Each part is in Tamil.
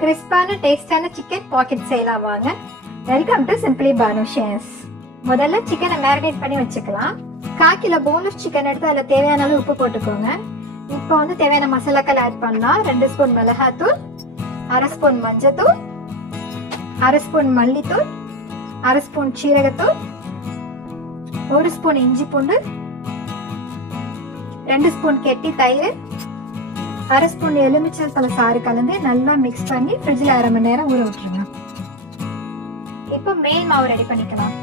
கிறிஸ்பான டேஸ்டான சிக்கன் பாக்கெட் செய்யலாம் வாங்க. Welcome to simply Banu shares. முதல்ல சிக்கனை மேரினேட் பண்ணி வச்சுக்கலாம். 1/4 கிலோ போன்லெஸ் சிக்கன் எடுத்து அதில் தேவையான அளவு உப்பு போட்டுக்கோங்க. இப்போ வந்து தேவையான மசாலாக்கள் ஆட் பண்ணலாம். 2 ஸ்பூன் மிளகாத்தூள், 1/2 ஸ்பூன் மஞ்சத்தூள், 1/2 ஸ்பூன் மல்லித்தூள், 1/2 ஸ்பூன் சீரகத்தூள், 1 ஸ்பூன் இஞ்சி பூண்டு, 2 ஸ்பூன் கெட்டி தயிர், 1/2 ஸ்பூன் எலுமிச்சை பழ சாறு கலந்து நல்லா மிக்ஸ் பண்ணி ஃப்ரிட்ஜில் 1/2 மணி நேரம் ஊற விட்டுருங்க. இப்போ மேல் மாவு ரெடி பண்ணிக்கலாம்.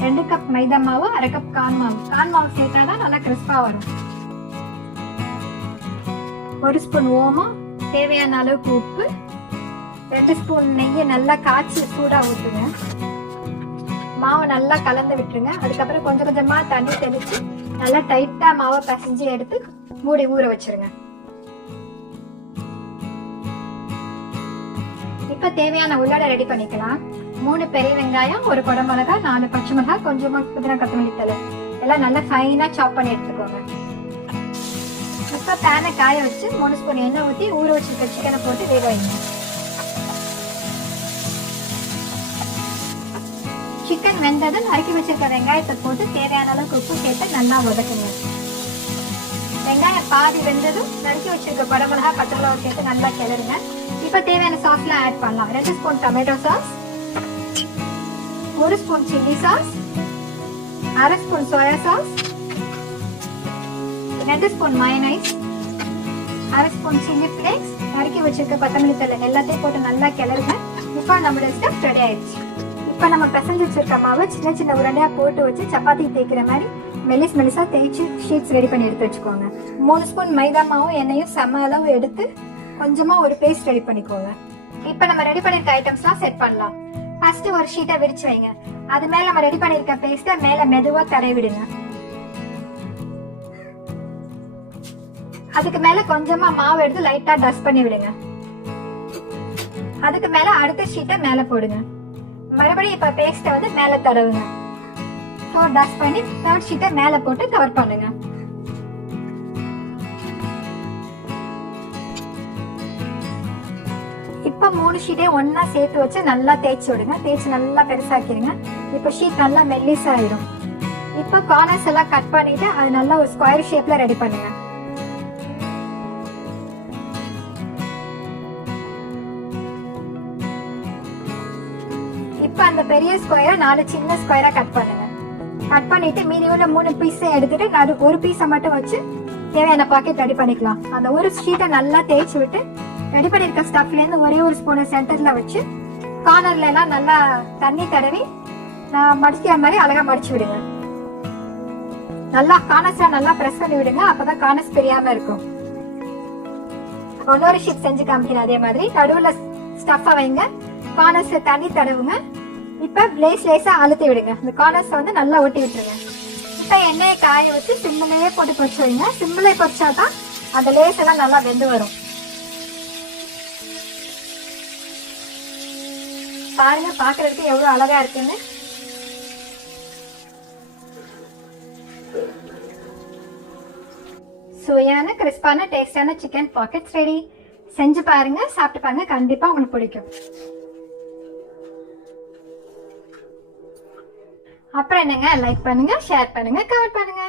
2 கப் மைதா மாவு, 1/2 கப் கார்ன் மாவு சேர்த்தாதான் நல்லா கிறிஸ்பா வரும். 1 ஸ்பூன் ஓமம், தேவையான அளவுக்கு உப்பு, 2 ஸ்பூன் நெய்யை நல்லா காய்ச்சி சூடா ஊற்றுங்க. மாவை நல்லா கலந்து விட்டுருங்க. அதுக்கப்புறம் கொஞ்சம் கொஞ்சமா தண்ணி தெளிச்சு நல்லா டைட்டா மாவை பிசைஞ்சு எடுத்து மூடி ஊற வச்சிருங்க. இப்ப தேவையான உள்ளடை ரெடி பண்ணிக்கலாம். 3 பெரிய வெங்காயம், 1 குடமிளகாய், 4 பச்சை மிளகாய், கொஞ்சமா புதினா கொத்தமல்லி தழை எல்லாம் நல்லா ஃபைனா சாப் பண்ணி எடுத்துக்கோங்க. இப்ப பேனை காய வச்சு 3 ஸ்பூன் எண்ணெய் ஊற்றி ஊற வச்சிருக்க சிக்கனை போட்டு வேக வைங்க. சிக்கன் வெந்ததும் நறுக்கி வச்சிருக்க வெங்காயத்தை போட்டு தேவையான அளவுக்கு உப்பு சேர்த்து நல்லா வதக்குங்க. வெங்காயம் பாதி வெந்ததும் நறுக்கி வச்சிருக்க குடமிளகாய், பச்சை மிளகாய் சேர்த்து நல்லா கிளறுங்க. இப்ப தேவையான சாஸ்லாம் ஆட் பண்ணலாம். 2 spoon tomato sauce, 1 spoon chilli sauce, 1/2 spoon soya sauce, 2 spoon mayonnaise, 1/2 spoon chilli flakes, நறுக்கி வச்சிருக்க கொத்தமல்லி தழை எல்லாத்தையும் போட்டு நல்லா கிளறுங்க. இப்ப நம்மளோட ஸ்டஃப் ரெடி ஆயிடுச்சு. இப்ப நம்ம பிசைஞ்சு வச்சிருக்க மாவை சின்ன சின்ன உருண்டையா போட்டு வச்சு சப்பாத்தி தேய்க்கிற மாதிரி மெலிசா தேய்ச்சி ஷீட்ஸ் ரெடி பண்ணி எடுத்து வச்சுக்கோங்க. 3 ஸ்பூன் மைதா மாவும் எண்ணெயும் சம அளவு எடுத்து கொஞ்சமா ஒரு பேஸ்ட் ரெடி பண்ணிக்கோங்க. இப்ப நம்ம ரெடி பண்ணிருக்க ஐட்டம்ஸ்லாம் செட் பண்ணலாம். ஃபர்ஸ்ட் ஒரு ஷீட்டை விரிச்சு வைங்க. அது மேல நம்ம ரெடி பண்ணிருக்க பேஸ்ட மேல மெதுவா தடவி விடுங்க. அதுக்கு மேல கொஞ்சமா மாவு எடுத்து லைட்டா டஸ்ட் பண்ணி விடுங்க. அதுக்கு மேல அடுத்த ஷீட்டை மேல போடுங்க. மறுபடியும் இப்ப பேஸ்ட வந்து மேல தடவுங்க. ஸோ டஸ்ட் பண்ணி 3rd ஷீட்டை மேல போட்டு கவர் பண்ணுங்க. இப்ப 3 ஷீட்டையும் ஒன்னா சேர்த்து வச்சு நல்லா தேய்ச்சி விடுங்க. தேய்ச்சி நல்லா பெருசாக்கிடுங்க. இப்ப ஷீட் நல்லா மெல்லிசா ஆயிடும். இப்ப கார்னர்ஸ் எல்லாம் கட் பண்ணிட்டு அது நல்லா ஒரு ஸ்கொயர் ஷேப்ல ரெடி பண்ணுங்க. இப்ப அந்த பெரிய ஸ்கொயரை 4 சின்ன ஸ்கொயரா கட் பண்ணுங்க. கட் பண்ணிட்டு மீதி உள்ள 3 பீஸை எடுத்துட்டு ஒரு பீஸை மட்டும் வச்சு தேவையான பாக்கெட் ரெடி பண்ணிக்கலாம். அந்த ஒரு ஷீட்டை நல்லா தேய்ச்சி விட்டு ரெடி பண்ணிருக்க ஸ்டஃப்ல இருந்து ஒரே ஒரு ஸ்பூன் சென்டர்ல வச்சு கார்னர்ல எல்லாம் நல்லா தண்ணி தடவி நான் மடிக்கிற மாதிரி அழகா மடிச்சு விடுங்க. நல்லா கார்னர்ஸ் நல்லா பிரஸ் பண்ணி விடுங்க. அப்பதான் கார்னர்ஸ் தெரியாம இருக்கும். இன்னொரு ஷீட் செஞ்சு காமிக்கிறேன். அதே மாதிரி நடுவுல ஸ்டஃப் வைங்க. கார்னர்ஸ்ல தண்ணி தடவுங்க. இப்ப லேசா அழுத்தி விடுங்க. இந்த கார்னர்ஸ் வந்து நல்லா ஒட்டி விட்டுருங்க. இப்ப எண்ணெயை காய வச்சு சிம்மிலேயே போட்டு பொரிச்சு வைங்க. சிம்மிலே பொரிச்சாதான் அந்த லேஸ் எல்லாம் நல்லா வெந்து வரும். பாருங்க, பாக்குறதுக்கு எவ்வளவு அழகா இருக்குன்னு. சுவையான கிறிஸ்பான டேஸ்டான சிக்கன் பாக்கெட்ஸ் ரெடி. செஞ்சு பாருங்க, சாப்பிட்டு பாருங்க, கண்டிப்பா உங்களுக்கு பிடிக்கும். அப்புறம் என்னங்க, லைக் பண்ணுங்க, ஷேர் பண்ணுங்க, கமெண்ட் பண்ணுங்க.